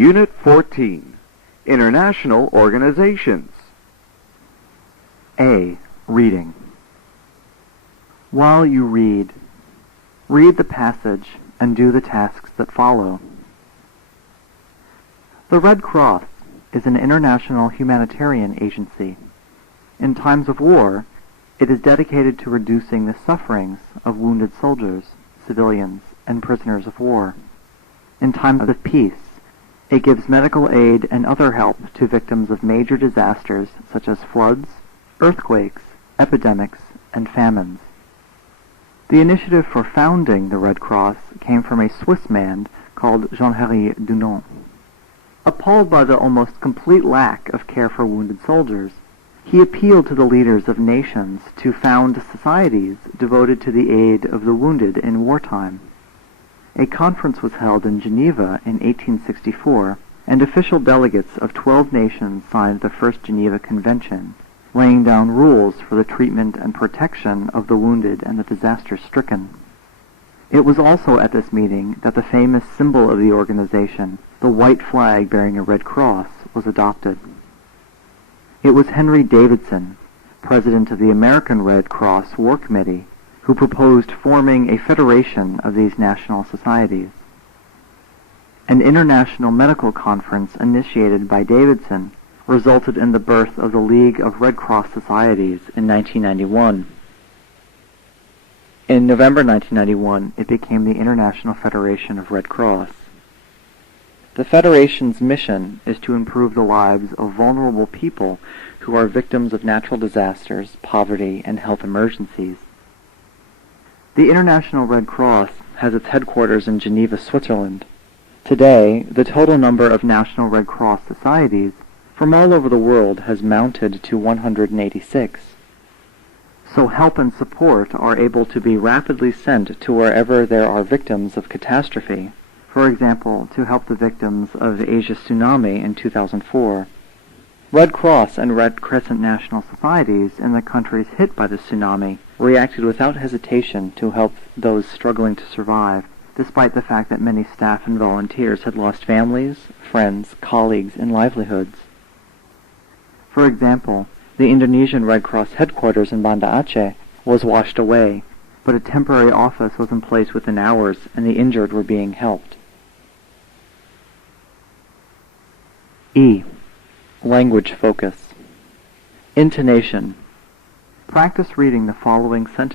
Unit 14, International Organizations. A. Reading. While you read the passage and do the tasks that follow. The Red Cross is an international humanitarian agency. In times of war, it is dedicated to reducing the sufferings of wounded soldiers, civilians, and prisoners of war. In times of peace, it gives medical aid and other help to victims of major disasters such as floods, earthquakes, epidemics, and famines. The initiative for founding the Red Cross came from a Swiss man called Jean-Henri Dunant. Appalled by the almost complete lack of care for wounded soldiers, he appealed to the leaders of nations to found societies devoted to the aid of the wounded in wartime. A conference was held in Geneva in 1864, and official delegates of 12 nations signed the First Geneva Convention, laying down rules for the treatment and protection of the wounded and the disaster-stricken. It was also at this meeting that the famous symbol of the organization, the white flag bearing a red cross, was adopted. It was Henry Davidson, president of the American Red Cross War Committee, who proposed forming a federation of these national societies. An international medical conference initiated by Davidson resulted in the birth of the League of Red Cross Societies in 1991. In November 1991, it became the International Federation of Red Cross. The Federation's mission is to improve the lives of vulnerable people who are victims of natural disasters, poverty, and health emergencies. The International Red Cross has its headquarters in Geneva, Switzerland. Today, the total number of National Red Cross societies from all over the world has mounted to 186. So help and support are able to be rapidly sent to wherever there are victims of catastrophe. For example, to help the victims of Asia tsunami in 2004. Red Cross and Red Crescent national societies in the countries hit by the tsunami reacted without hesitation to help those struggling to survive, despite the fact that many staff and volunteers had lost families, friends, colleagues, and livelihoods. For example, the Indonesian Red Cross headquarters in Banda Aceh was washed away, but a temporary office was in place within hours and the injured were being helped. E. Language focus. Intonation. Practice reading the following sentences